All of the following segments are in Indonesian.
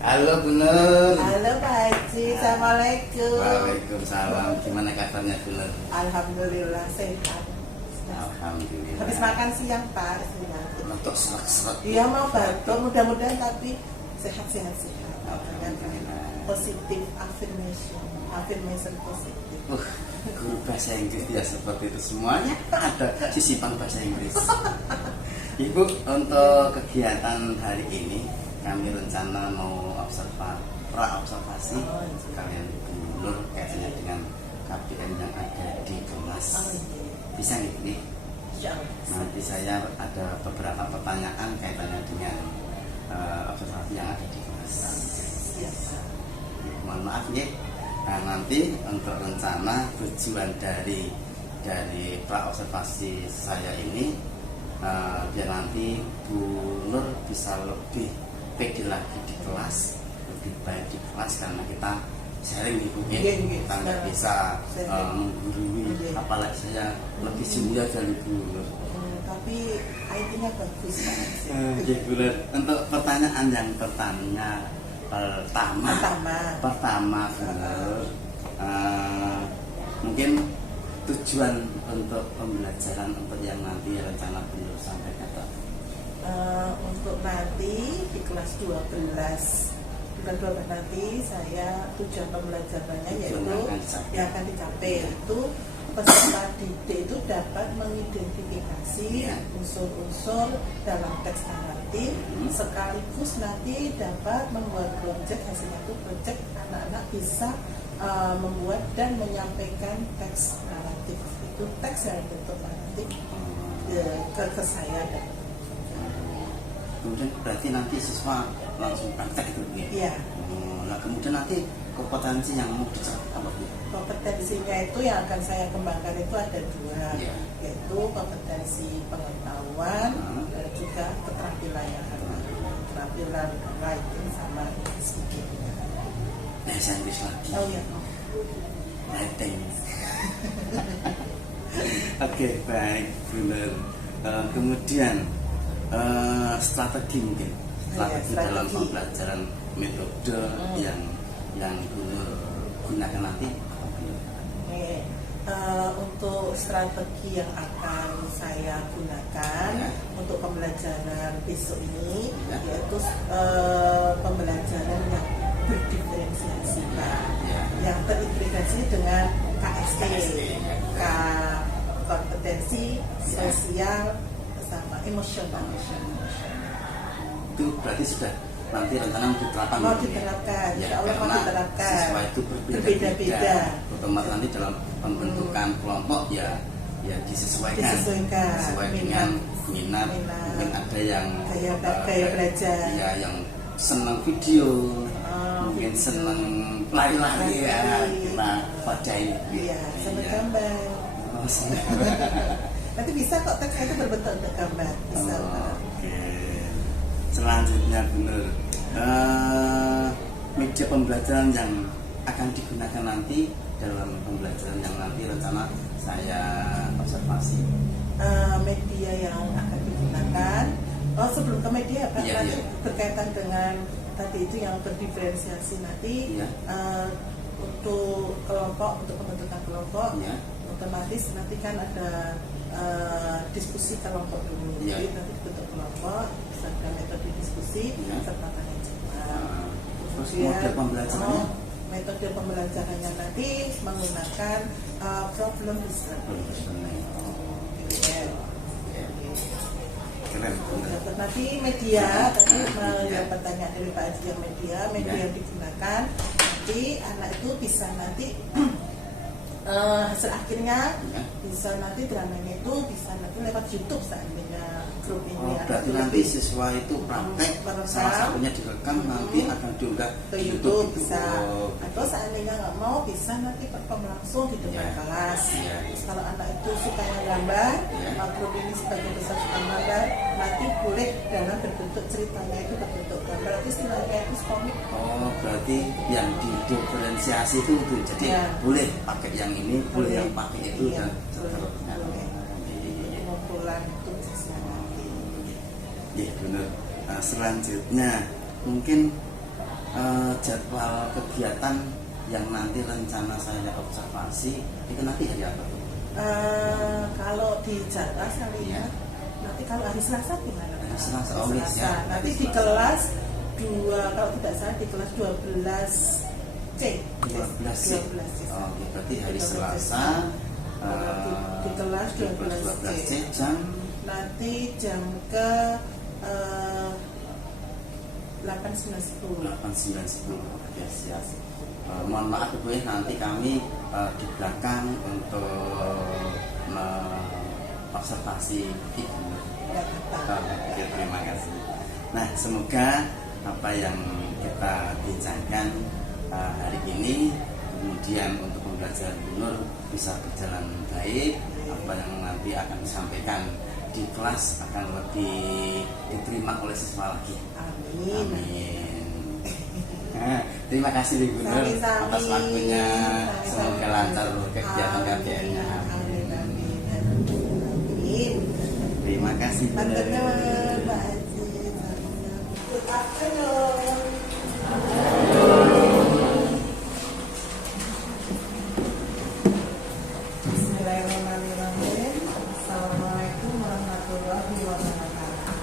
Halo Bu Nur. Halo Pak Haji, Assalamualaikum. Waalaikumsalam. Gimana kabarnya Bu Nur? Alhamdulillah sehat. Alhamdulillah. Habis makan siang Pak, siang. Untuk serak-serak. Iya mau batuk, mudah-mudahan tapi sehat-sehat. Alhamdulillah. Positif affirmation positif. Guru bahasa Inggris ya seperti itu semuanya ada sisipan bahasa Inggris. Ibu, untuk kegiatan hari ini kami rencana mau pra-observasi kalian Bu Nur kaitannya dengan KPM yang ada di kelas. Bisa nih? Nanti saya ada beberapa pertanyaan kaitannya dengan observasi yang ada di kelas. Mohon maaf ya. Nah, nanti untuk rencana tujuan dari pra-observasi saya ini biar nanti Bu Nur bisa lebih pede lagi di kelas, lebih baik di kelas karena kita sharing nih Bu. Kita nggak bisa menggurui, apalagi saya lebih junior dari Bu Nur. Tapi IT-nya bagus Ya Bu Nur, untuk pertanyaan yang pertama Bu Nur, mungkin tujuan untuk pembelajaran untuk yang nanti rencana Bu Nur sampaikan. Untuk nanti di kelas 12 nanti saya tujuan pembelajarannya yaitu yang akan dicapai itu peserta didik itu dapat mengidentifikasi unsur-unsur dalam teks naratif sekaligus nanti dapat membuat proyek, hasilnya itu proyek anak-anak bisa membuat dan menyampaikan teks naratif, itu teks yang bentuk naratif ke saya dan kemudian berarti nanti siswa langsung praktek itu ya? Iya. Nah kemudian nanti kompetensi yang mau dicapai apa Bu? Kompetensinya itu yang akan saya kembangkan itu ada dua, yaitu kompetensi pengetahuan dan juga keterampilan yang ada, keterampilan writing sama speaking. Bahasa Inggris lagi. Oh iya. Writing. Oke, baik benar. Kemudian strategi mungkin dalam pembelajaran metode yang gunakan nanti. Untuk strategi yang akan saya gunakan untuk pembelajaran besok ini yaitu pembelajaran yang berdiferensiasi Pak, yang terintegrasi dengan KST, kompetensi sosial sama emosional. Itu berarti sudah nanti rencana mau diterapkan, ya Allah mau diterapkan. Siswa itu berbeda-beda. Otomatis nanti dalam pembentukan kelompok ya disesuaikan dengan minat. Mungkin ada yang gaya belajar, ya yang senang video, mungkin senang lari-lari ya. Nah pada ini. Iya, senang gambar. Nanti bisa kok teks itu berbentuk untuk gambar. Bisa. Selanjutnya benar media pembelajaran yang akan digunakan nanti dalam pembelajaran yang nanti rencana saya observasi. Media yang akan digunakan. Sebelum ke media Pak, tadi berkaitan dengan tadi itu yang berdiferensiasi nanti untuk kelompok, untuk pembentukan kelompok, otomatis nanti kan ada diskusi kelompok dulu. Jadi nanti bentuk kelompok, ada metode diskusi serta tanya jawab. Terus model pembelajarannya? Metode pembelajarannya nanti menggunakan problem listening. Keren. Nanti media tadi yang pertanyaan dari Pak Haji, yang media yang digunakan nanti anak itu bisa nanti hasil akhirnya bisa nanti dramanya itu bisa nanti lewat YouTube seandainya grup ini. Berarti nanti siswa itu praktek salah satunya direkam nanti akan diunggah ke YouTube bisa. Atau seandainya nggak mau bisa nanti perform langsung di depan kelas. Terus kalau anak itu suka gambar, grup ini sebagian besar suka gambar, nanti boleh dalam berbentuk ceritanya itu berbentuk gambar. Itu istilahnya itu komik. Berarti yang didiferensiasi itu jadi boleh pakai yang ini, boleh yang pakai itu dan seterusnya. Pengumpulan tugasnya nanti. Iya benar. Selanjutnya mungkin jadwal kegiatan yang nanti rencana saya observasi itu nanti hari apa tuh? Kalau di jadwal saya lihat nanti kalau hari Selasa gimana? Hari Selasa, oh, Selasa. ya. Nanti Hari di Selasa. kelas 2 kalau tidak salah di kelas 12C. 12C. 12C. Oh, berarti hari 12C. Selasa Di kelas 12C jam nanti jam ke 8, 9, 10. 8, 9, 10. Oke, siap. Mohon maaf Ibu ya, nanti kami di belakang untuk observasi Ibu. Oke, terima kasih. Nah, semoga apa yang kita bincangkan hari ini, kemudian untuk pembelajaran Bu Nur bisa berjalan baik. Apa yang nanti akan disampaikan di kelas akan lebih diterima oleh siswa lagi. Amin. Amin. Terima kasih Ibu Nur Sami-sami. atas waktunya. Semoga lancar kegiatan Amin. KBN-nya. Amin. Amin. Terima kasih Bu Nur. Mbak Aziz. Good afternoon. Bismillahirrahmanirrahim. Assalamualaikum warahmatullahi wabarakatuh.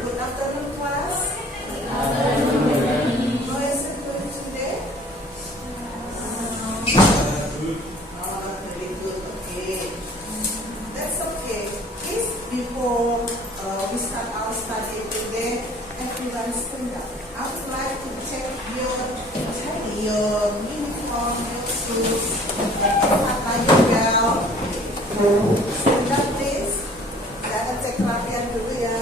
Good afternoon, class. How is it going today? Oh, very good. Okay. That's okay. Please, before we start our study today, everyone stand up. I would like to check your uniform, your shoes, your belt. Stand up, please. Saya akan cek kerapian dulu ya.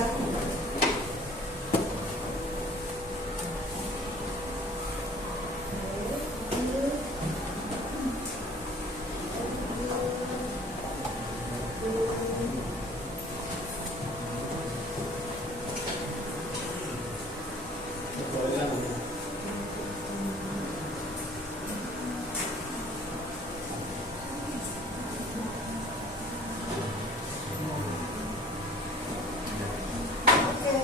Okay.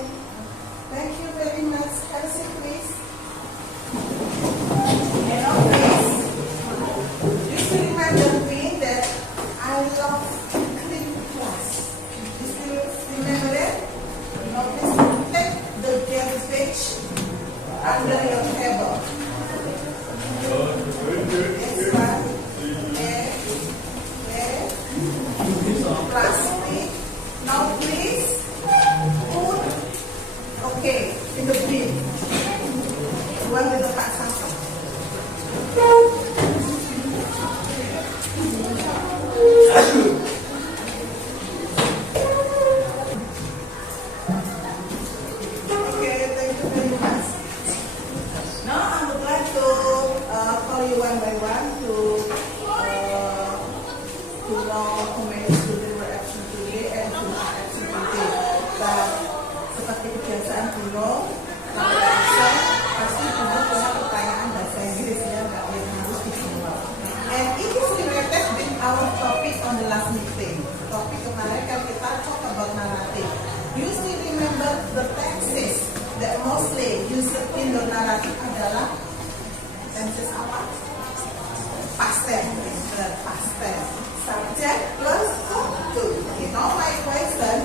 Thank you very much. Have a seat, please. And now, please, you still remember me that I love clean class. You still remember that? Now, please take the garbage under your table. Yes, one. Plastic. Now, please. Put, okay, in the bin. Buang di tempat sampah. Okay, thank you very much. Now I would like to call you one by one to know how many students were absent today and who are absent today. But seperti kebiasaan dulu, kalau absen pasti dulu punya pertanyaan bahasa Inggris ya, nggak yang harus dijawab. And it is related with our topic on the last meeting. Topik kemarin kan kita talk about narrative. You still remember the tenses that mostly used in the narrative adalah tenses apa? Past tense. Past tense. Subject plus verb to. You know my question?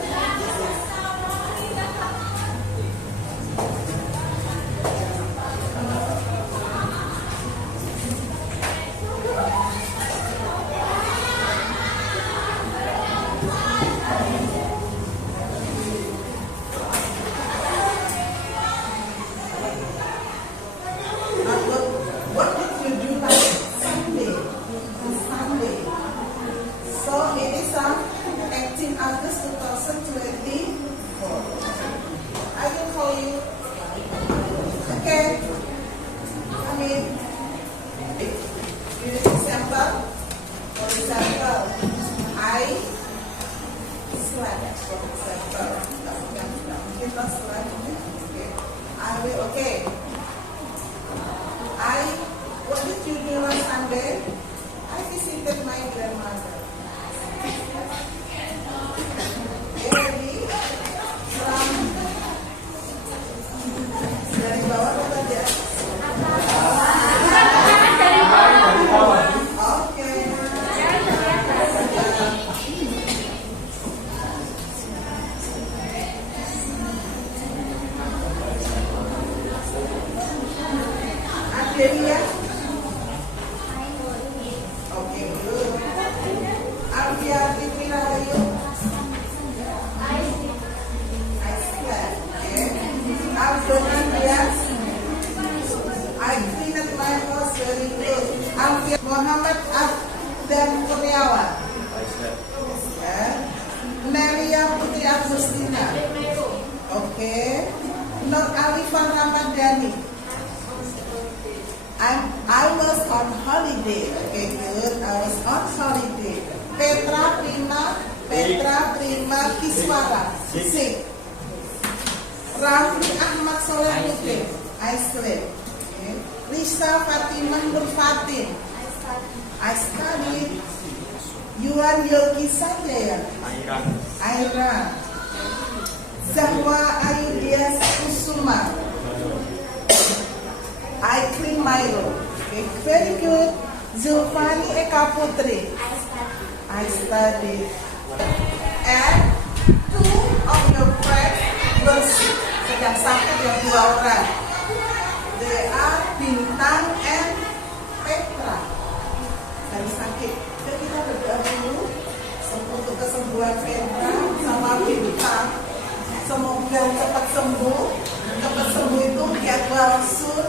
What did you do last Sunday? Sunday. So it is on 18 August 2024. I will call you. Okay. Come in. Unit example. For example, I slash. For example, kita slash. Okay. I will. Okay. What did you do last Sunday? I visited my grandmother. Okay, ready? Sri Agustina. Okay. Nur Alifah Ramadhani. I was on holiday. Okay, good. I was on holiday. Petra Prima Kiswara. Sing. Raffi Ahmad Solehuddin. I sleep. Okay. Lisa Fatimah Nur Fatin. I studied. Yuan Yogi Sanjaya. Aira. Zahwa Ayudias Kusuma. I clean my room. Okay, very good. Zulfani Eka Putri. I studied. And two of your friends were sick. Sedang sakit yang 2 orang. They are Bintang and Petra. Dan sakit. Jadi kita berdoa dulu untuk kesembuhan Petra sama Bintang. Semoga cepat sembuh. Cepat sembuh itu get well soon.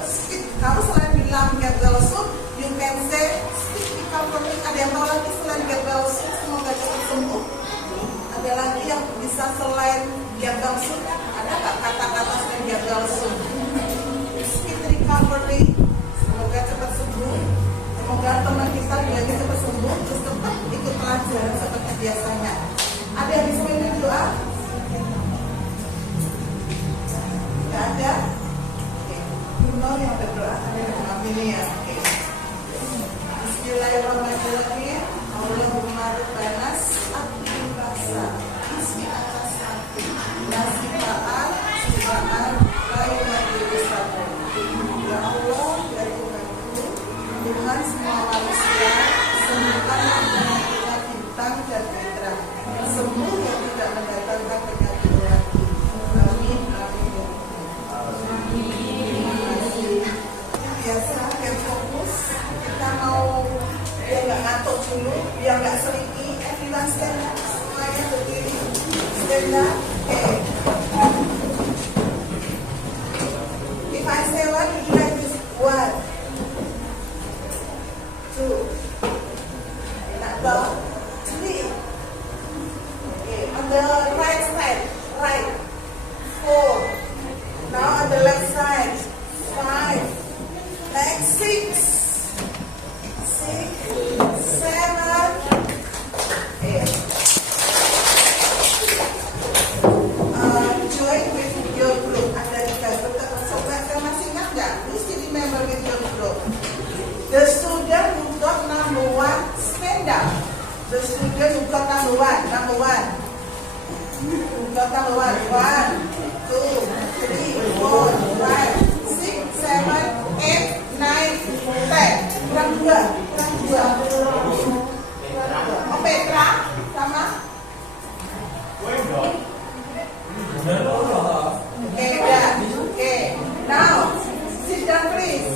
Kamu selain bilang get well soon, you can say speak recovery. Ada yang tahu lagi selain get well soon? Semoga cepat sembuh. Ada lagi yang bisa selain get well soon? Ada nggak kata-kata selain get well soon? Speak recovery. Semoga cepat sembuh. Semoga teman kita juga cepat sembuh. Terus tetap ikut pelajaran seperti biasanya. Ada yang bisa memimpin doa? Gak ada? Oke. Bruno yang berdoa, ada yang mengamini ya. Oke. Bismillahirrahmanirrahim. Allahumma rabbana abdi basa. Ismi atas hati. Nasi ba'al. Siba'al. Bayu mati bersama. Ya Allah, ya Tuhanku. Tuhan semua manusia. Sembuhkanlah penyakitnya Bintang dan Petra. Sembuh yang tidak mendatangkan penyakit lagi. Amin. Biasa yang fokus, kita mau biar nggak ngantuk dulu, biar nggak seliki. Everyone stand up, semuanya berdiri. Stand up, okay. If I say one, you do like this. 1, 2, not 3. Okay, on the right side, right. 4. Now on the left side, 5. Next 6, 7, 8. Join with your group. Ada 3 group. Sobat masih ingat nggak? Please remember with your group. The student who got number 1 stand up. The student who got number 1. Who got number 1? 1, 2, 3, 4, 5, 6, 7, 8, 9, 10. Kurang 2. Oh, Petra sama? Okay, done. Okay. Now, sit down please.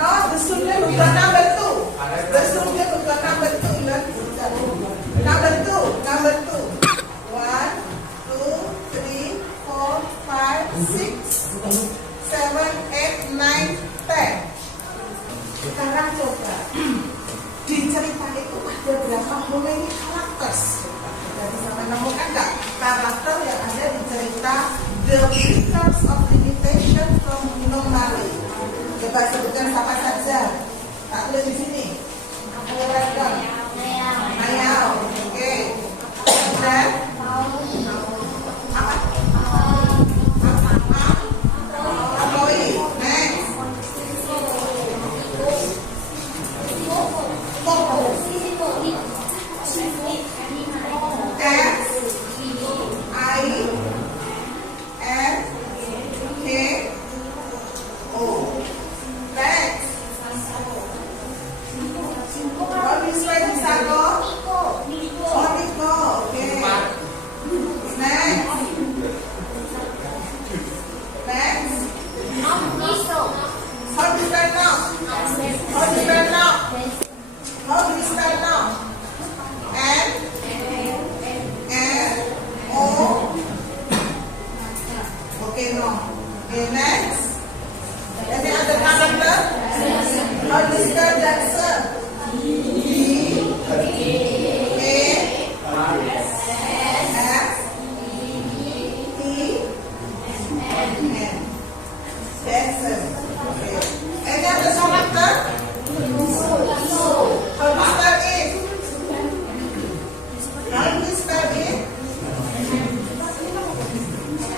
Now, the student who got number 2. The student who got number 2. Number 2. 1, 2, 3, 4, 5, 6, 7, 8, 9, 10. Sekarang coba di cerita itu ada berapa homeni karakter? Kita bisa menemukan nggak karakter yang ada di cerita The Pillars of Limitation from Normally? Coba sebutkan siapa saja. Tak tulis di sini. Ayau. Oke. Dan apa? Apoi. Next. Popo. S I N K O. Next. How do you spell this? Oh, Nico. Okay. Next. How do you spell now? N O. Okay, no. Okay, next. Any other character? How do you spell dancer? D A S Jason. Oke. Any other character? How do you spell it? How do you spell it?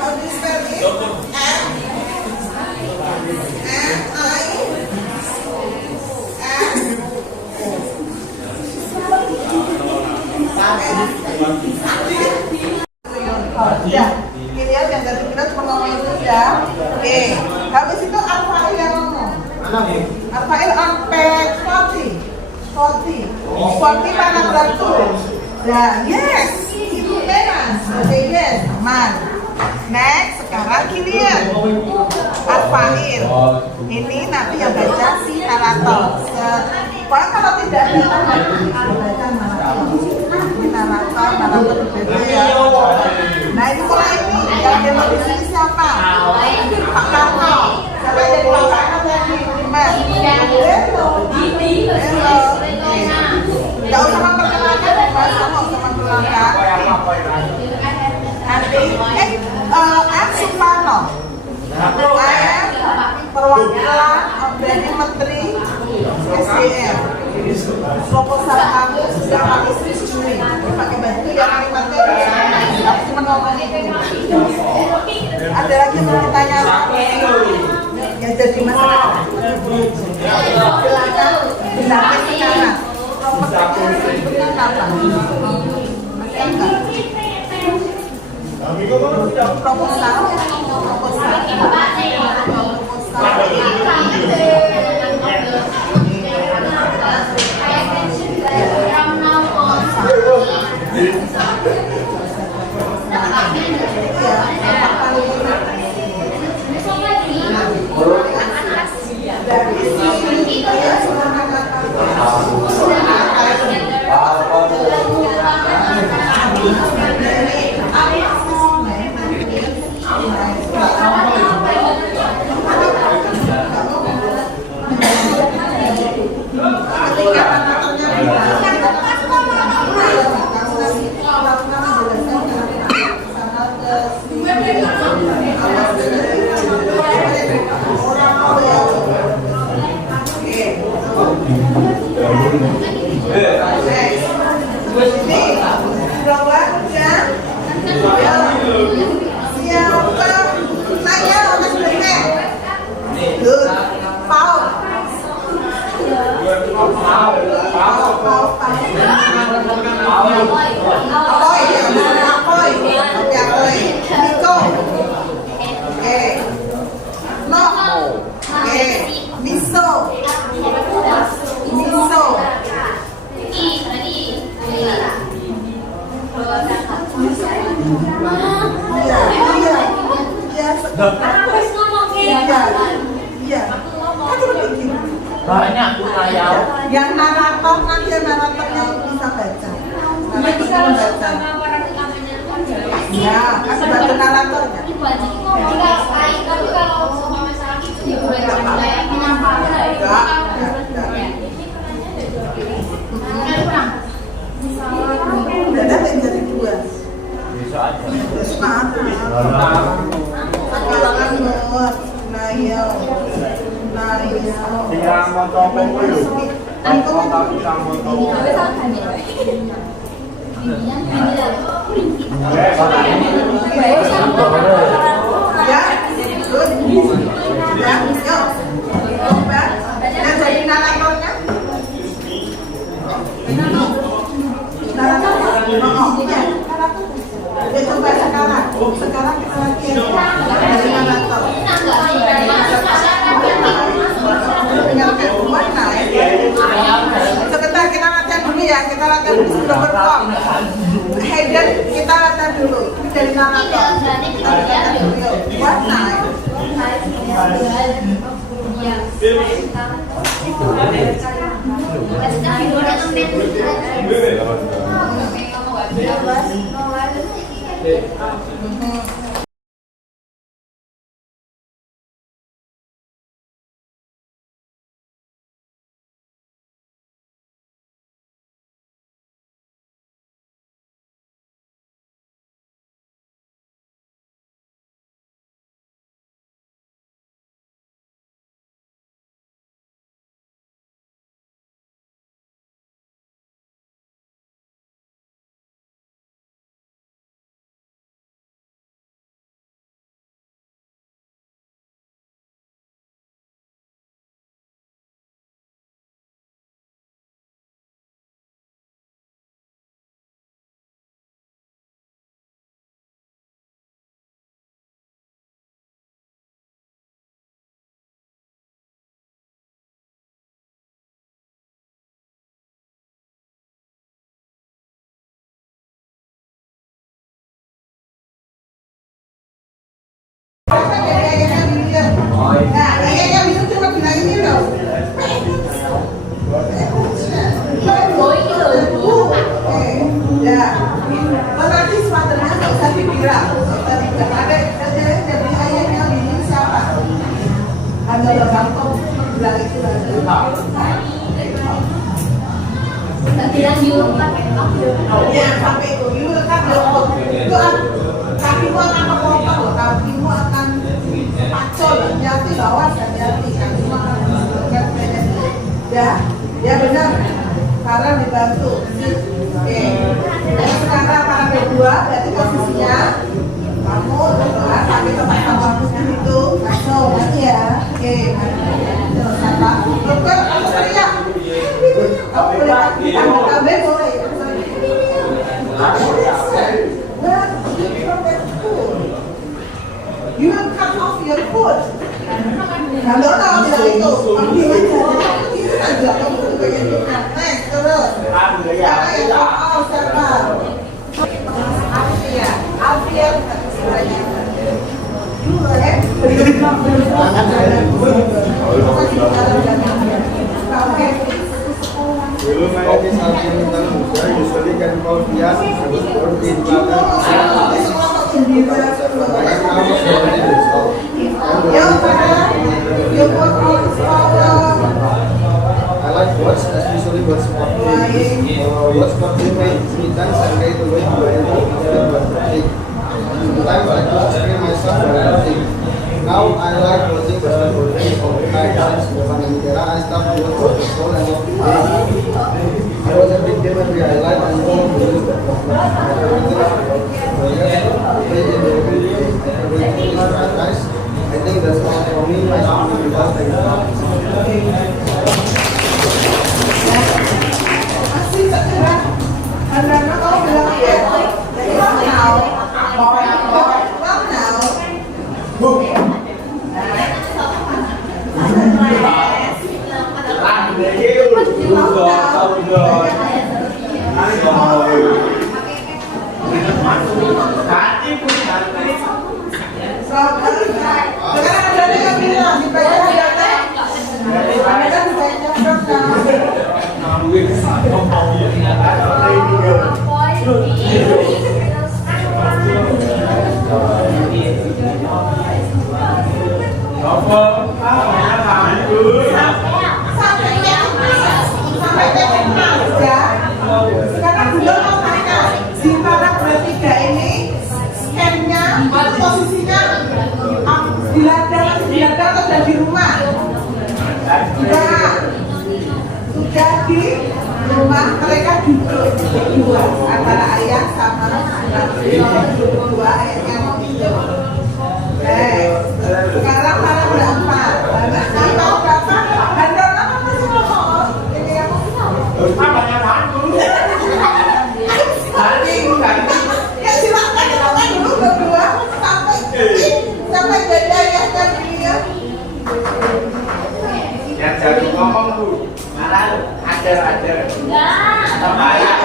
How do you spell it? Ya, ini ya yang dari kita cuma ngomong itu ya. Oke, habis itu Rafael yang ngomong. Rafael on page 40. 40 paragraph 2. Ya, yes, itu benar. Oke, yes, aman. Next, sekarang Kilian. Rafael. Ini nanti yang baca si narator. Pokoknya kalau tidak ada baca narator. Ini narator berbeda ya. Nah ini mulai ini yang demo di sini siapa? Pak Karno. Siapa yang jadi Pak Karno tadi? Mas. Hello. Gak usah memperkenalkan, Mas. Kamu usah memperkenalkan. Nanti, I'm Suparno. I am perwakilan dari Menteri SDM. Proposal kamu sudah kami setujui. Pakai baju yang kalimatnya aku cuma ngomong itu. Ada lagi yang mau ditanya? Yang jadi masalah. Silakan bilangnya sekarang. Proposal berikutnya apa? Masih enggak? Proposal. Banyak tuh ayam. Yang narator nanti yang naratornya bisa baca. Naratornya baca. Ya, kasih bantu naratornya. Udah ada jadi dua. Bisa aja. Sekarang buat Nayo. Tinggal motor dulu. Motor bisa motor. Ya, good. Ya, yuk. Coba. Dan jadi naratornya. Naratornya. Ya, coba sekarang. Sekarang kita lagi dari narator. Sebentar kita latihan dulu ya, kita latihan dulu sebelum berkong. Hayden kita latihan dulu. Ini dari narator. Kita latihan dulu. What night? kira tadi ada dari ayahnya ini siapa? Ada orang bilang itu bilang Yul kan ya sampai itu Yul kan itu kakimu akan kepotong loh, kakimu akan pacol, jati bawah dan jati kakimu akan ya benar karena dibantu. Oke, jadi sekarang para berdua berarti posisinya kamu berdoa sampai tempat kamu itu masuk nanti ya. Oke, apa? Oke, kamu teriak. Kamu boleh tambah boleh. You will cut off your foot. Kalau tahu tidak itu, kamu gimana? Itu aja kamu pengen next terus. Karena yang tahu siapa? Alfian. Dulu saya di samping tentang muda, usually kan kau bias, harus berhenti di I like watch, especially watch sport. Watch sport in my free time, Sunday to wait to sometimes I just screen myself for everything. Now I like watching basketball games all the night. Bukan yang kira I start to watch basketball and watch the game. I was a big gamer where I like and go to the I think that's all for me. My family because Masih segera karena kau bilang ya jadi mau sekarang ada yang bilang dibayar sekarang belum mau mereka di mana bertiga ini scan-nya posisinya di ladang atau di rumah sudah di rumah mereka duduk berdua antara ayah sama berdua ayahnya mau hidup. Sekarang mana berempat? Nah, tahu berapa? Handal apa masih ngomong? Ini yang ya silakan dimakan dulu berdua sampai jadi ayah dan dia. yang jadi ngomong tuh malah ajar sama ayah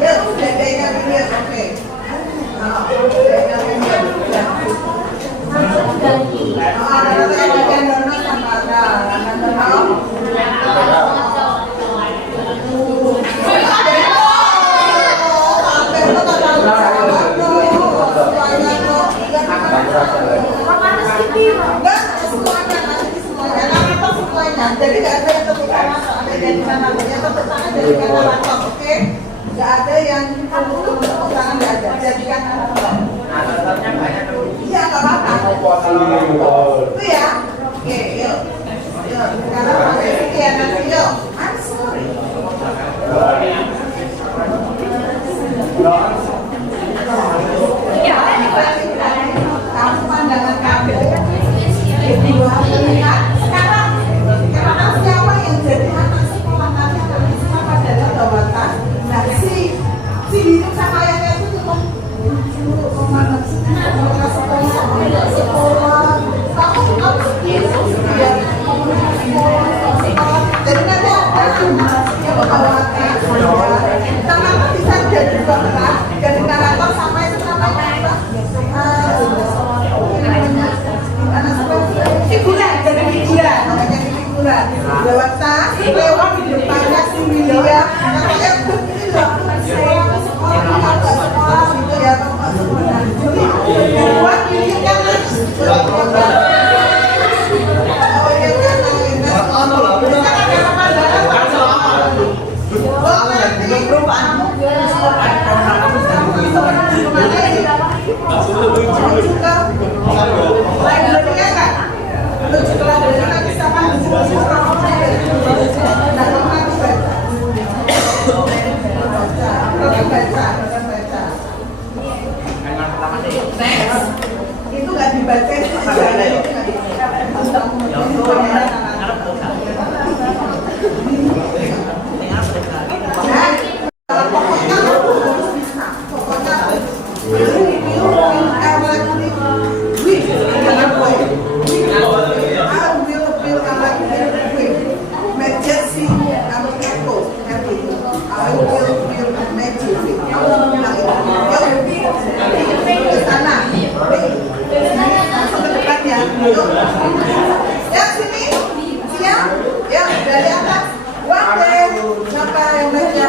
Ya udah dia dia oke. Jadi nggak ada yang ketika masuk, ada yang di sana, yang tepuk tangan jadikan laptop, oke? Nggak ada yang tepuk tangan, nggak ada, jadikan laptop. Iya nggak apa-apa. Itu ya, oke, yuk. Sekarang pakai sekian nanti yuk. I'm sorry. Kamu pandangan kamu. Sekarang siapa yang jadi anak sekolah nanti akan semua pada jabatan. Nah si hidup sama ayahnya itu cuma sekolah. Jadi nanti ada yang membawakan kelupaan. Itu nggak dibaca. Ya sini, siap, ya dari atas, siapa yang baca?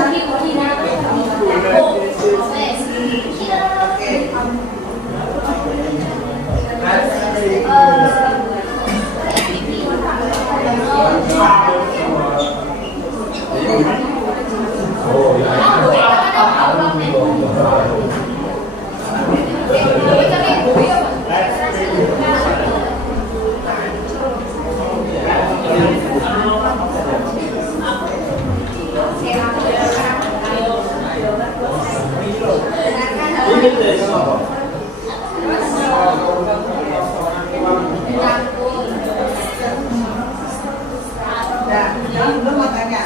Belum mau tanya.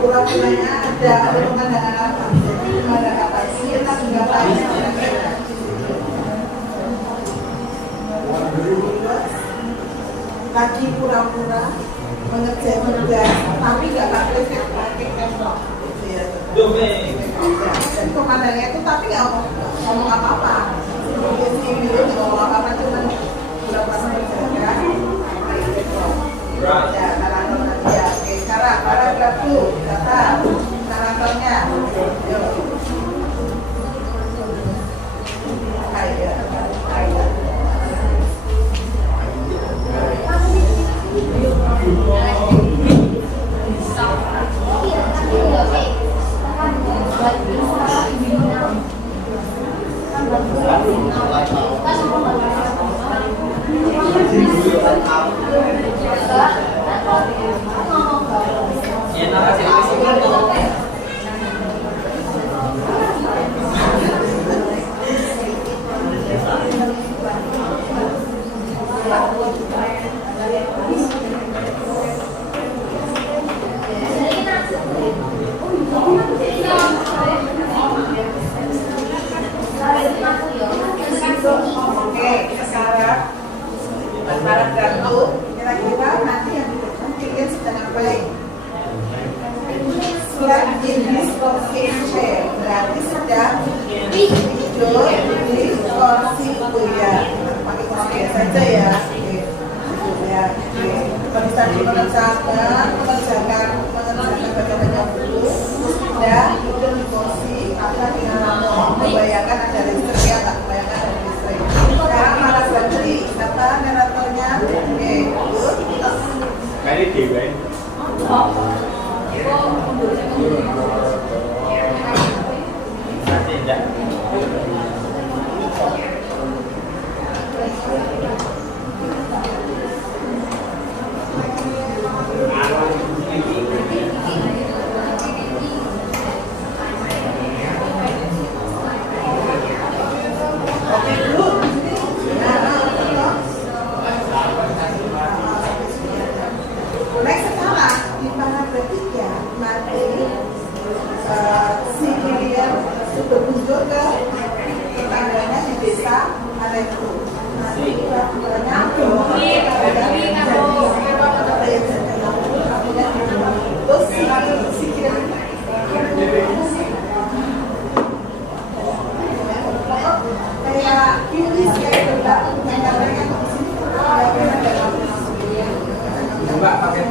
Pura-puranya ada pemandangan apa? Jadi ada apa sih? Kita nggak tahu. Lagi pura-pura mengerjakan tugas, tapi nggak pakai tembok. Dan komandannya itu tapi nggak ngomong apa-apa. Dia nggak ngomong apa-apa, cuma pura-pura mengerjakan. Ya, karakter ya. Oke, sekarang paragraf 2 kata karakternya. Oke, sekarang paragraf itu kira-kira nanti yang mungkin sedang ngapain? Surat Inggris Constitution berarti sedang tidur di kursi kuliah. Pakai kursi saja ya. Ya, bisa mengerjakan baca-baca buku dan tidur di kursi apa dengan membayangkan ada listrik ya, tak membayangkan ada listrik. Sekarang mana berarti kata naratornya? Oke, good. Cái điều đấy. Next sekarang di paragraf 3 materi si Lilian sudah kunjung ke tetangganya di desa Aleku. Nanti kita nyambung terus si kayak Yulis kayak berbak menyampaikan di sini coba pakai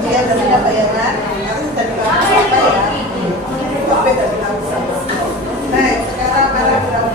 dia ada bayangan harus dari apa ya sampai dari langsung. Nah sekarang paragraf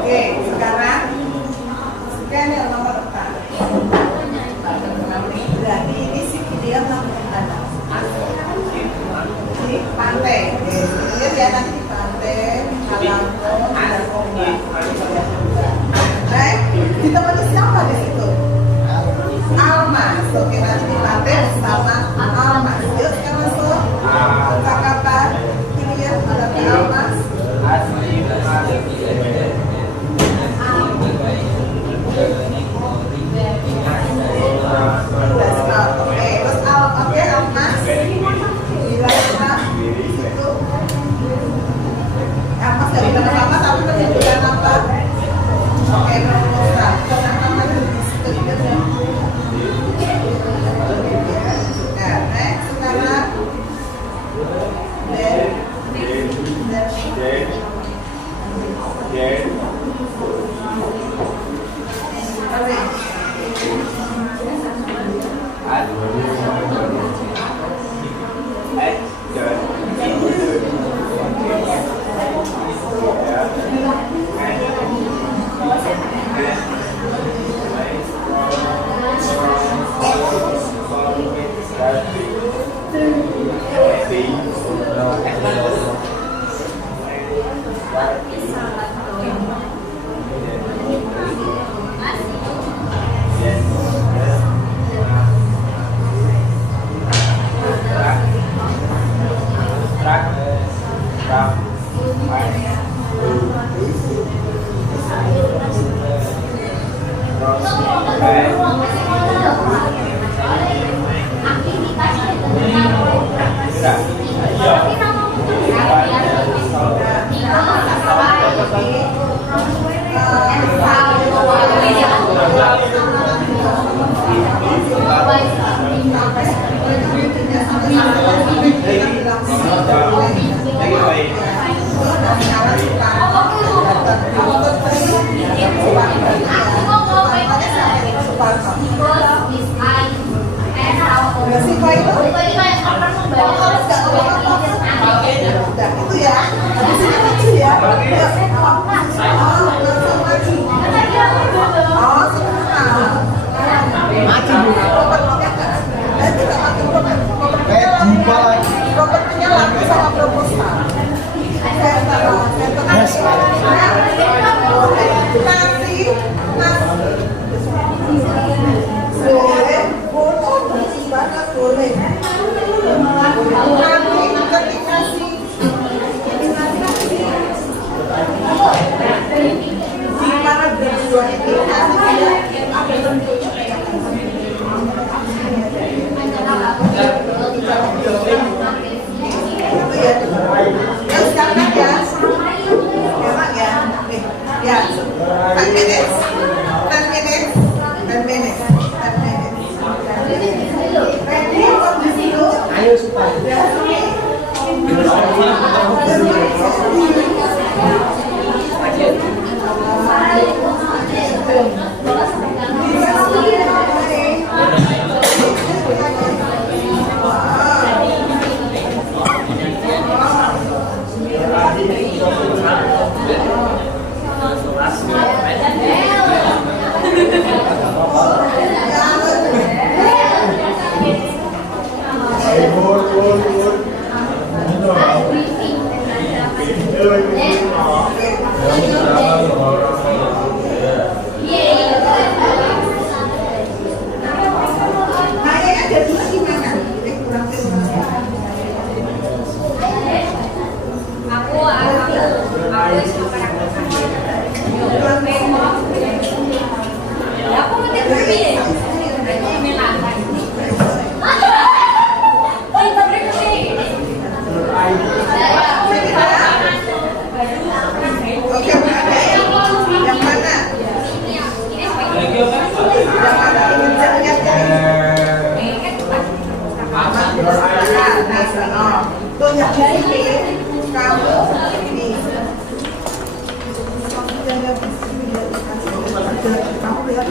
Oke, sekarang scan yang nomor 4. Berarti ini si dia melakukan di pantai. Dia dia nanti di pantai, Halampung, dan ombak. Baik, ditemani siapa di situ? Almas. Oke, nanti di pantai bersama Almas. Yuk, sekarang masuk. Percakapan ini ya, ada Almas. Oke, terus Almas bilang apa? Itu Almas dari apa tapi menunjukkan apa? Oke, proposal. Kenapa di situ juga? Nah, next sekarang Kayaknya ada dua gimana? Kurang Oke, yang mana? Tuh yang ini kamu ini. Kamu lihat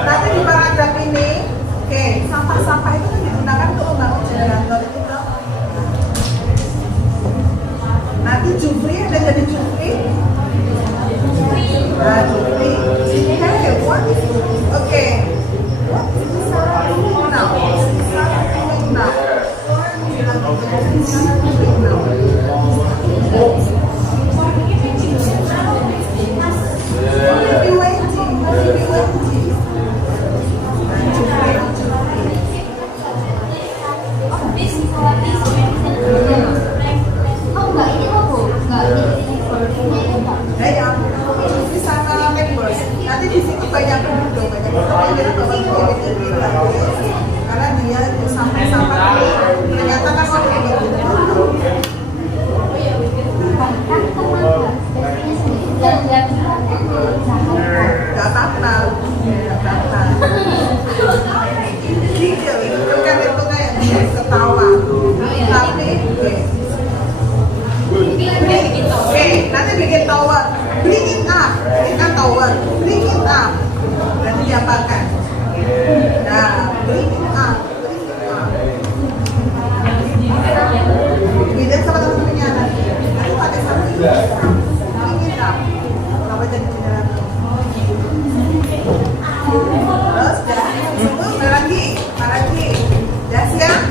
nanti di paragraf ini, oke, sampah-sampah itu kan digunakan untuk membangun generator itu toh. Nanti Jufri ada jadi Jufri. Nah, Jufri. Hey, what? Oke. What is Sarah doing now? Sarah doing now? Nanti di situ banyak penduduk, banyak orang yang bawa ini karena dia sampai-sampai ternyata kan orang ini nggak apa-apa, gigil itu kan itu kayak ketawa, tapi oke, nanti bikin tower, bring it up, ini kan tower, bring it up, nanti diapakan? Nah, bring it up, beda sama teman-temannya nanti, aku pakai satu ini, bring it up, kenapa jadi generator? Terus dah, lagi, dah siap?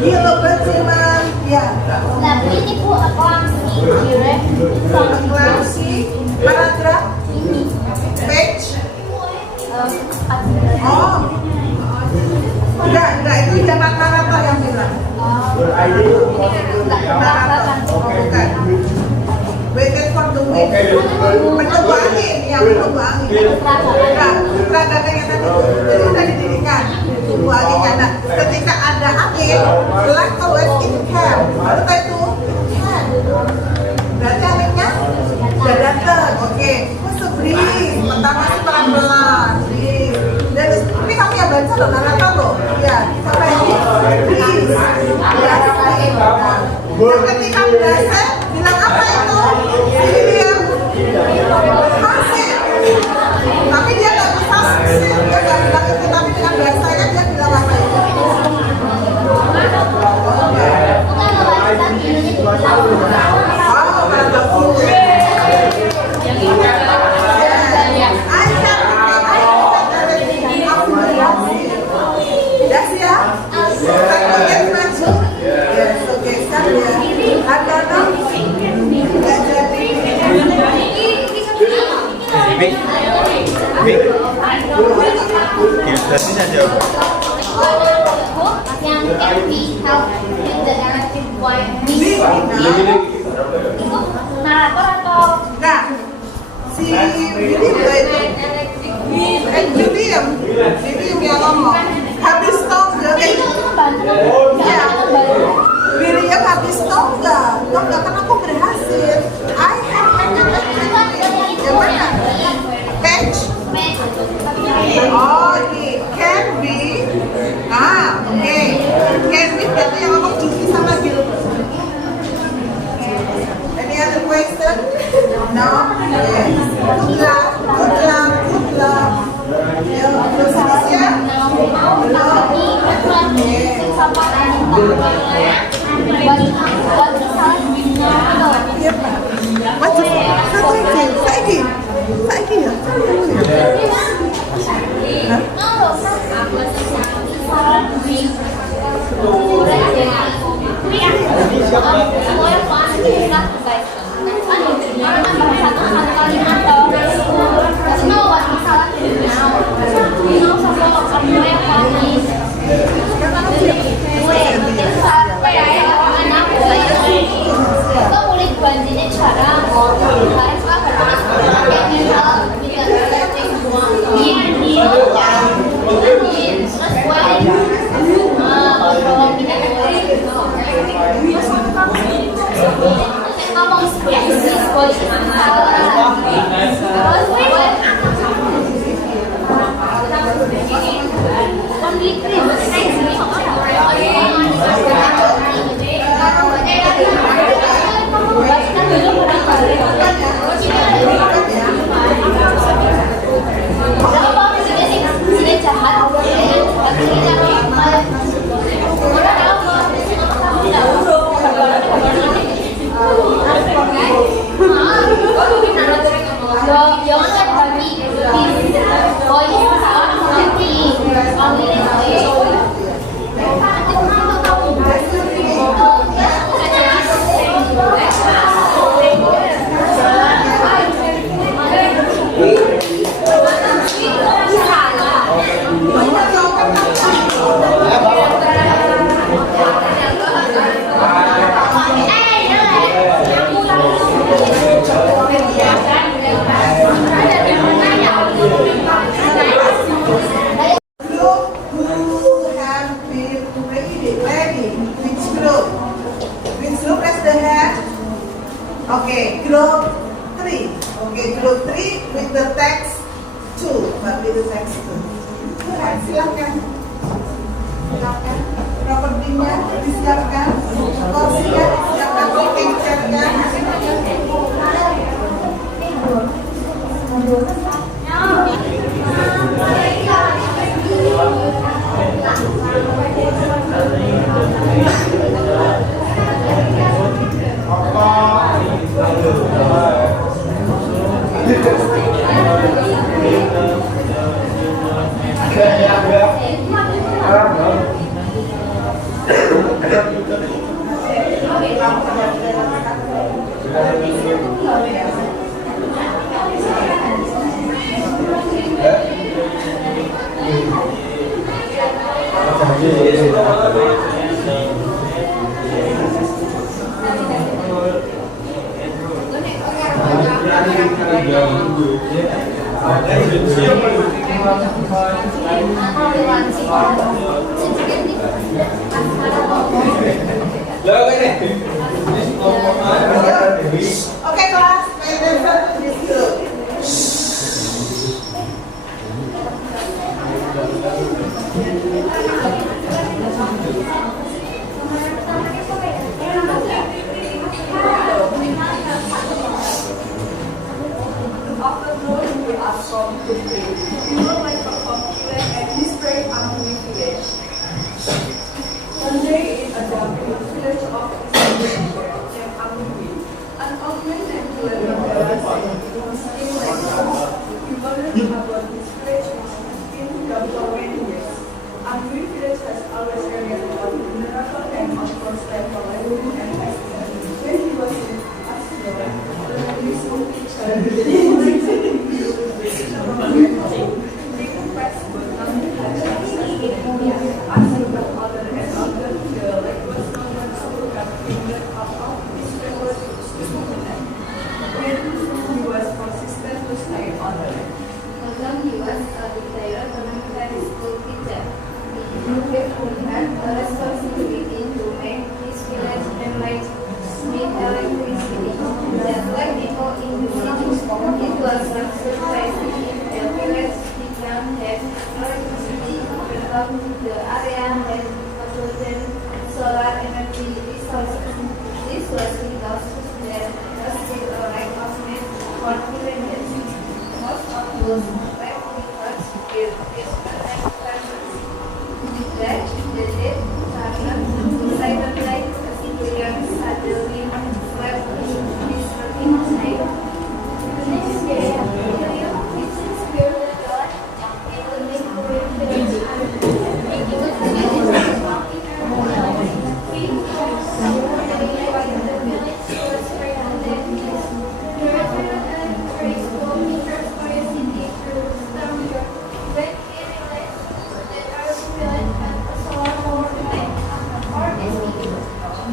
Gila berterima, ya. Lagu ini Bu aklasi, Aklasi, paragraf, page. Oh, enggak, itu jabat narator yang bilang. Narator, oh bukan. Waited for the wind. Menunggu angin, yang menunggu angin. Sutradara yang tadi itu sudah didirikan. Tunggu anginnya. Nah, ketika ada angin, like always in camp. Apa itu? Camp. Berarti anginnya sudah datang. Oke. Breeze. Pertama sih pelan-pelan. Dan ini kamu yang baca loh, narator loh. Ya, sampai ini. Breeze. Nah, ketika berasa, bilang apa itu? Ini dia hasil. Tapi dia nggak bisa hasil. Dia nggak bilang itu, tapi dengan bahasanya dia bilang apa itu? Oh, paragraf full. Udah siap? Bagian maju. Yes, oke, sekarang ya. Ada dong? Nggak jadi. Ilustrasi saja. yang can be help in the narrative point. Ini, Itu narator atau Nah, si William yang ngomong habis tonggak itu membantu ya. membantu William habis tonggak kan aku berhasil. I have yang mana? Patch. Oh ini can be. Oke. Can be berarti yang ngomong Juki sama Bill. Any other question? No? Yes. Good luck. Ya, terus ya? Belum. Iya, Pak. Maju. Saiki ya? Okay, group 3. Okay, group 3 with the text 2. But with the text 2. Silakan. Propertinya disiapkan. Kursinya disiapkan. Picture-nya. Okay, class, pay attention to this group. electricity that led people in the city. It was not surprising that village did not have electricity, but the area had abundant solar energy resources. This was because there was still a lack of net for villages. Most of those livelihoods were peaceful and farmers. That the dead farmer decided like a civilian suddenly slept in his working time. The next day, William visits Spirit God and the neighboring village making a village walking around the king the village was surrounded with the resident graceful meters for a city through storm when he realized that our village had a solar power plant for this meeting.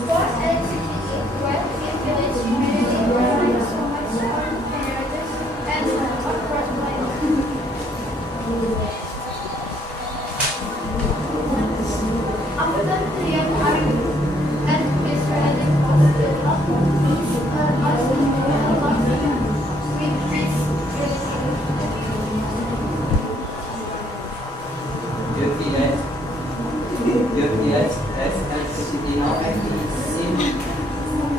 For electricity, while the village humanity provides so much solar generators and upward lines. After the young army and his relative posted up with this Your village has electricity now and it seems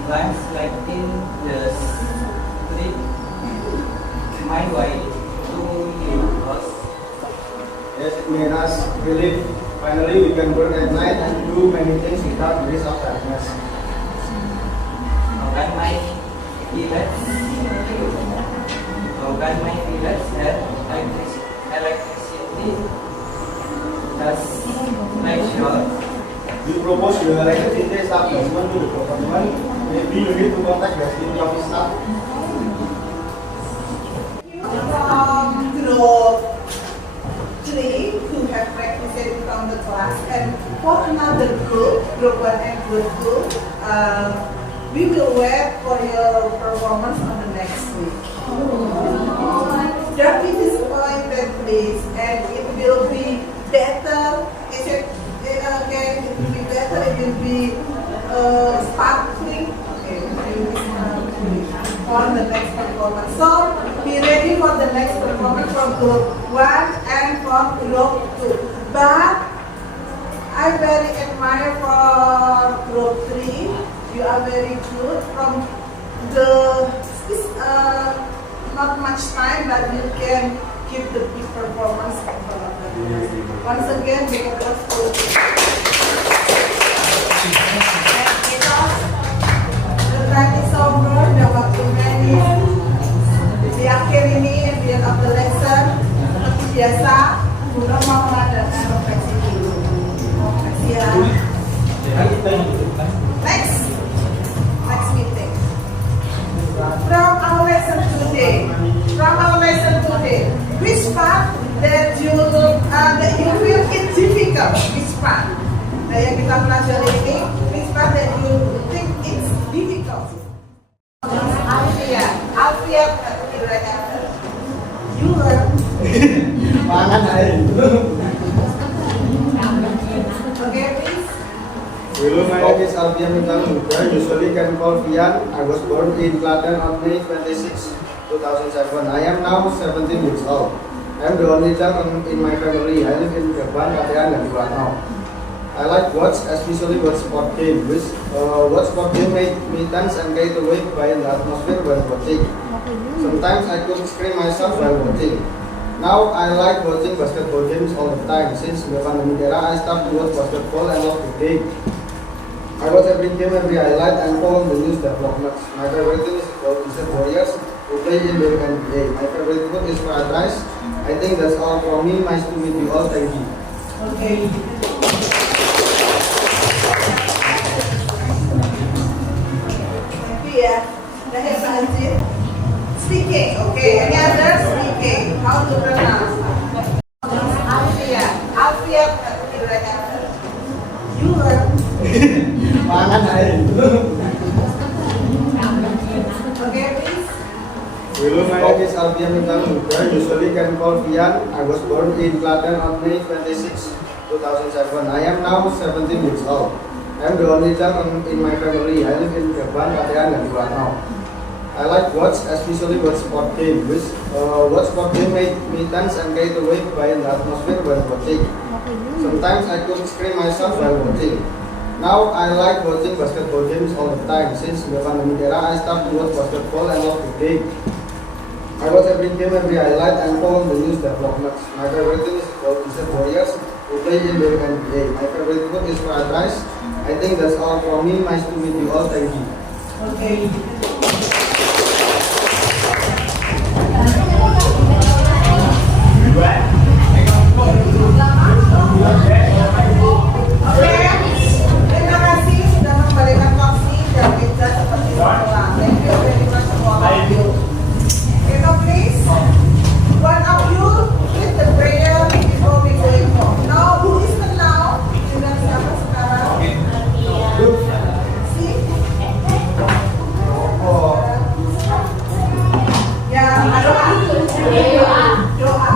lamps lighting the street. My way to you was Yes, it made us believe finally we can work at night and do many things without the risk of darkness. Organ my village had electricity has measured. We propose the electricity establishment to the government. Maybe you need to contact the city office staff. From group 3 who have practiced from the class, and for another group 1 and group 2, we will wait for your performance on the next week. Don't be disappointed, please, and it will be better. It will be better. It will be sparkling. Okay, it will be sparkling for the next performance. So be ready for the next performance from group 1 and from group 2. But I very admire for group 3. You are very good. From the not much time, but you can give the big performance in front of the class. Once again, big applause for you. The time is over. The waktunya ini di akhir ini, at the end of the lesson, seperti biasa, Bunda mau mengadakan refleksi dulu. Refleksi ya. Next meeting. From our lesson today, which part that you feel it difficult? Which part? Nah, yang kita pelajari ini, which part that you think it's difficult? Alfian, you learn. Pangan air. Okay, please. Hello, my name is Alfian Bintang Muda. Usually can call Fian. I was born in Klaten on May 26, 2007. I am now 17 years old. I am the only child in my family. I live in Gebang, Katean, dan Iwanau. I like watch, especially watch sport game. Watch sport game make me tense and get away by the atmosphere when watching. Sometimes I could scream myself while watching. Now I like watching basketball games all the time. Since the pandemic era, I started to watch basketball and love the game. I watch every game, every highlight, and follow the news developments. My favorite team is the Warriors, who play in the NBA. My favorite food is fried rice. I think that's all from me. Nice to meet you all. Thank you. Okay. Happy ya. Dah hebat aja. Speaking. Okay. Any other speaking? How to pronounce? Alfian. You learn. Pangan air. Okay, please. Hello, my name is Alfian Bintang Muda. Usually can call Fian. I was born in Klaten on May 26, 2007. I am now 17 years old. I'm the only child in my family. I live in Japan, Katean, and Iwanau. I like watch, especially watch sport game. Watch sport game make me tense and carried away by the atmosphere when watching. Sometimes I could scream myself while watching. Now I like watching basketball games all the time. Since the era, I started to watch basketball and love the game. I watch every game, every highlight, and follow the news developments. My favorite team is Golden State Warriors, who play in the NBA. My favorite food is fried rice. I think that's all from me. Nice to meet you all. Thank you. Oke. Terima kasih sudah memberikan opsi dan meja seperti semula. Thank you very much for all of you. Okay, now please, one of you lead the prayer before we going home. Now, who is the now? Dengan siapa sekarang? Si? Ya, doa. Doa.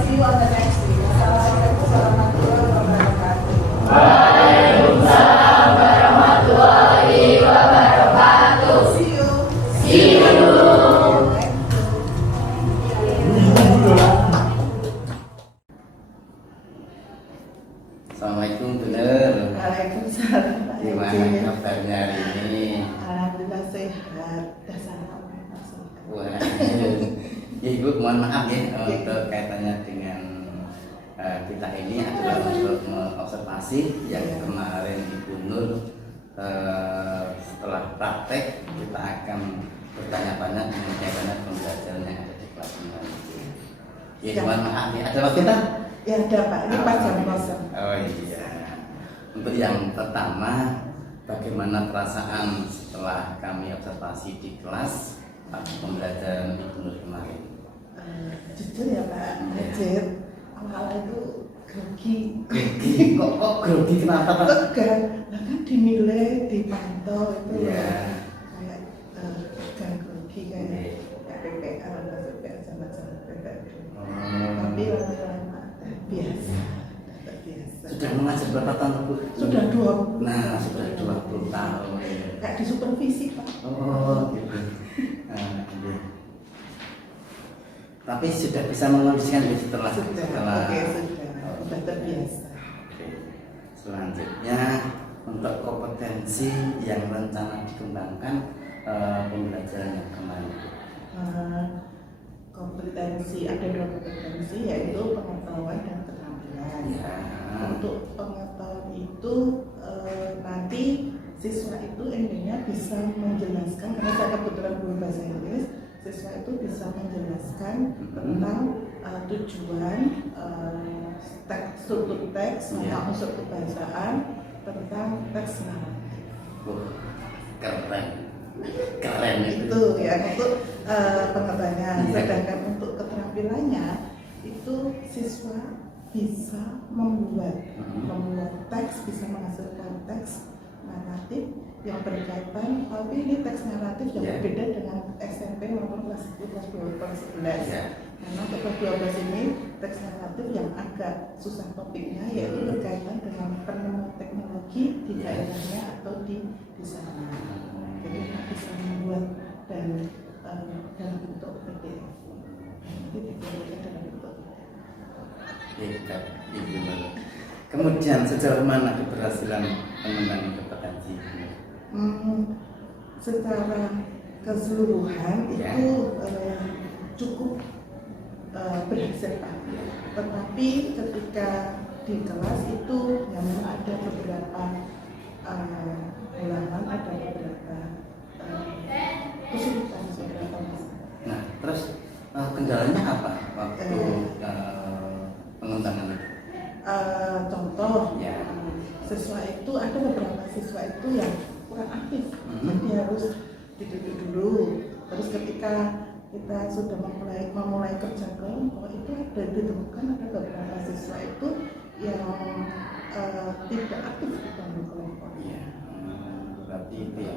See you on the next week. Assalamualaikum warahmatullahi wabarakatuh. See you. Assalamualaikum bener. Waalaikumsalam. Gimana kabarnya hari ini? Alhamdulillah sehat. Dasar masuk. Wah, ya Ibu mohon maaf ya untuk kaitannya dengan kita ini adalah untuk mengobservasi yang kemarin Ibu Nur setelah praktek kita akan bertanya banyak mengenai pembelajaran yang ada di kelas 9. Ya mohon maaf ya, ada waktu kita? Ya ada Pak, ini pas jam kosong. Oh iya. Untuk yang pertama, bagaimana perasaan setelah kami observasi di kelas pembelajaran Ibu Nur kemarin? Jujur ya Pak, jujur awalnya itu grogi. Kok grogi kenapa Pak? Tegang, nah kan dinilai, dipantau itu Iya. kayak tegang grogi kayak PPL sama-sama PPL. Tapi lama-lama biasa, terbiasa. Sudah mengajar berapa tahun Bu? Sudah 20. Nah, sudah 20 tahun. Kayak di supervisi Pak. Oh, gitu. Nah, iya. Tapi sudah bisa mengondisikan setelah Sudah, oke sudah terbiasa. Oke. Selanjutnya untuk kompetensi yang rencana dikembangkan pembelajaran yang kemarin. Kompetensi ada 2 kompetensi yaitu pengetahuan dan keterampilan. Ya. Untuk pengetahuan itu nanti siswa itu intinya bisa menjelaskan, karena saya kebetulan guru bahasa Inggris, siswa itu bisa menjelaskan tentang tujuan struktur teks, unsur kebahasaan, tentang teks naratif. Keren Itu ya untuk pengetahuannya. Sedangkan untuk keterampilannya itu siswa bisa membuat teks, bisa menghasilkan teks naratif yang berkaitan, tapi ini teks naratif yang berbeda dengan SMP maupun kelas 10, kelas 11. Karena untuk kelas 12 ini teks naratif yang agak susah topiknya, yaitu berkaitan dengan penemuan teknologi di daerahnya atau di sana. Jadi bisa membuat dan dalam bentuk PDF. Nanti dibuatkan dalam bentuk Hebat, Ibu Nur. Kemudian sejauh mana keberhasilan pengembangan kompetensi ini? Secara keseluruhan itu cukup berhasil Pak. Tetapi ketika di kelas itu memang ada beberapa ulangan, ada beberapa kendalanya apa waktu pengembangan itu? Contoh, Ya. siswa itu ada beberapa siswa itu yang kurang aktif, jadi harus diduduk dulu. Terus ketika kita sudah memulai kerja kelompok itu ditemukan ada beberapa siswa itu yang tidak aktif di dalam kelompok. Iya, berarti itu ya.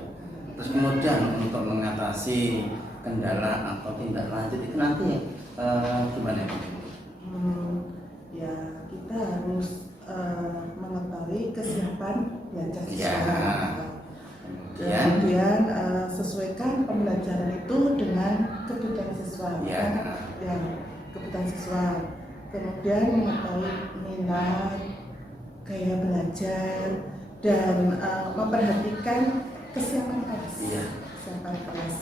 Terus kemudian untuk mengatasi kendala atau tindak lanjut itu nanti gimana Bu? Ya kita harus mengetahui kesiapan belajar siswa. Ya. Kemudian sesuaikan pembelajaran itu dengan kebutuhan siswa. Ya. Ya, kebutuhan siswa. Kemudian mengetahui minat, gaya belajar, dan memperhatikan kesiapan kelas. Iya. Kesiapan kelas.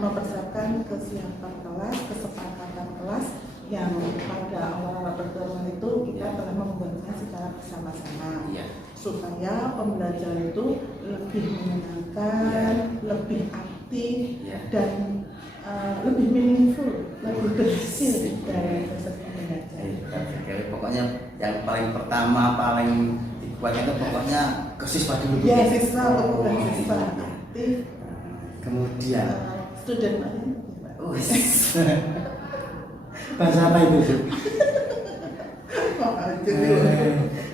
Mempersiapkan kesiapan kelas, kesepakatan kelas yang pada awal-awal pertemuan itu kita telah membuatnya secara bersama-sama. Iya. Supaya pembelajaran itu lebih menyenangkan, lebih aktif, dan lebih meaningful, lebih berhasil dari proses pembelajaran. Pokoknya yang paling pertama, paling dikuatkan itu pokoknya ke siswa dulu. Ya, siswa, kemudian siswa aktif. Kemudian student lain. bahasa apa itu?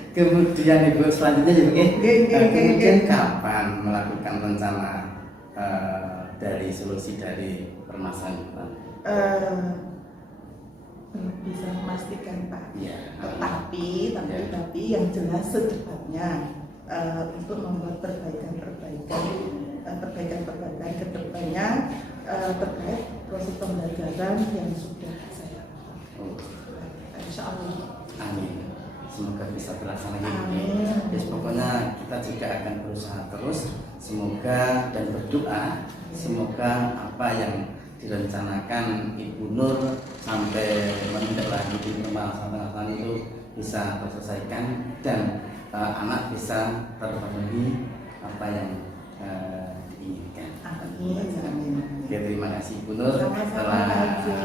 Kemudian Ibu selanjutnya juga kemudian kapan melakukan rencana dari solusi dari permasalahan? Belum bisa memastikan Pak. Ya. Tapi yang jelas secepatnya untuk membuat perbaikan ke depannya terkait proses pembelajaran yang sudah saya lakukan. Insya Allah. Amin. Semoga bisa terlaksana gitu. Amin. Jadi pokoknya kita juga akan berusaha terus. Semoga dan berdoa semoga apa yang direncanakan Ibu Nur sampai menindaklanjuti permasalahan itu bisa terselesaikan dan anak bisa terpenuhi apa yang diinginkan. Amin. Oke, terima kasih Ibu Nur Sama-sama aja.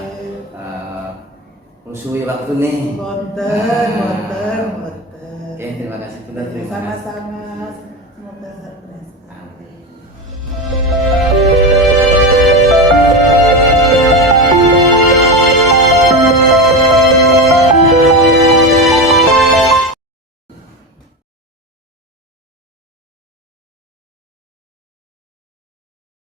Usui waktu nih. Boten. Oke, terima kasih Bu Nur. Terima kasih. Sama-sama. Semoga berhasil. Amin.